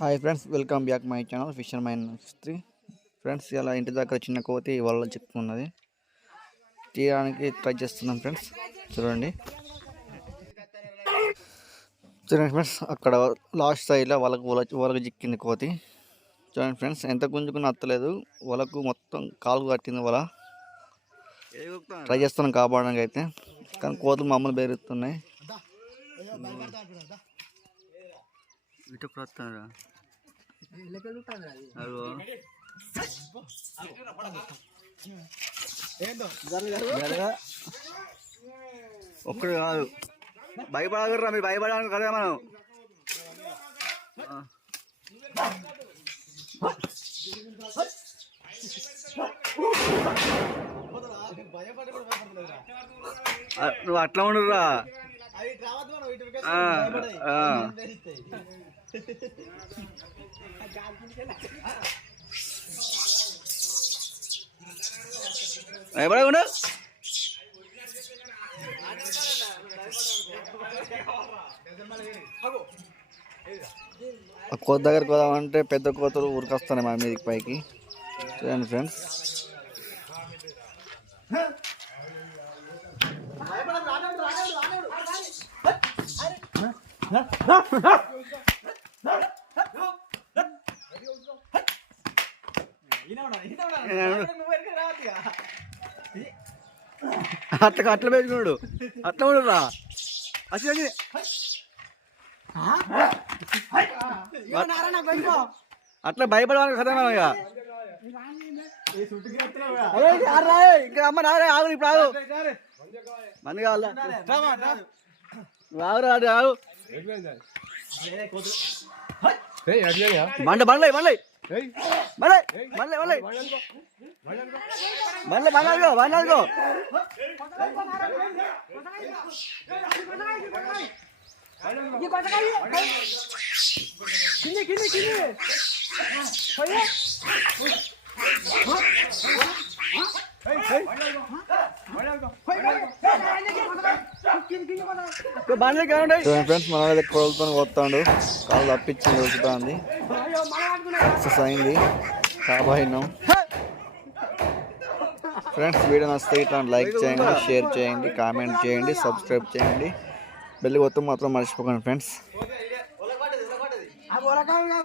Hi friends welcome back my channel fisherman three friends ఇలా ఇంటి దగ్గర చిన్న కోతి వల్ల చిక్కున్నది తీయడానికి ట్రై చేస్తున్నాం ఫ్రెండ్స్ చూడండి. చూడండి ఫ్రెండ్స్ అక్కడ లాస్ట్ సైడ్లో వాళ్ళకు వల వలకు చిక్కింది కోతి. చూడండి ఫ్రెండ్స్ ఎంత గుంజుకుని అత్తలేదు. వలకు మొత్తం కాలు కట్టింది వల ట్రై చేస్తున్నాం కాపాడడానికి అయితే కానీ కోతులు మమ్మల్ని పెరుగుతున్నాయి ఇటు వస్తారా ఒక్కడు కాదు. భయపడగలరా మీరు భయపడడానికి కదా మనం. నువ్వు అట్లా ఉండరా భయపడకుండా కోత దగ్గరికి పోదామంటే పెద్ద కోతలు ఉరికొస్తున్నాయి మా మీదకి పైకి. చూడండి ఫ్రెండ్స్. అట్లా అట్లా పెట్టుకున్నాడు. అట్లా కూడా రా. అసలు అట్లా భయపడవాలి కదా మనం ఇక. ఇంకా అమ్మ రారే ఆగు ఇప్పుడు ఆగు. మంది కావాలా? రావు ఆగురా రావు. బండ బండ్లే బండ్లే బండ్లే బండ్లే బండ్లే బండ్లే బండాలిగో బండాలిగో కింది కింది కింది ఫ్రెండ్స్ మన మీద కోలుతో కొత్తాడు కాలు తప్పించి దొరుకుతుంది సక్సెస్ అయింది. కాబోయినాం. ఫ్రెండ్స్ వీడియో నచ్చితే ఇట్లా లైక్ చేయండి షేర్ చేయండి కామెంట్ చేయండి సబ్స్క్రైబ్ చేయండి. బెల్లి కొత్త మాత్రం మర్చిపోకండి ఫ్రెండ్స్.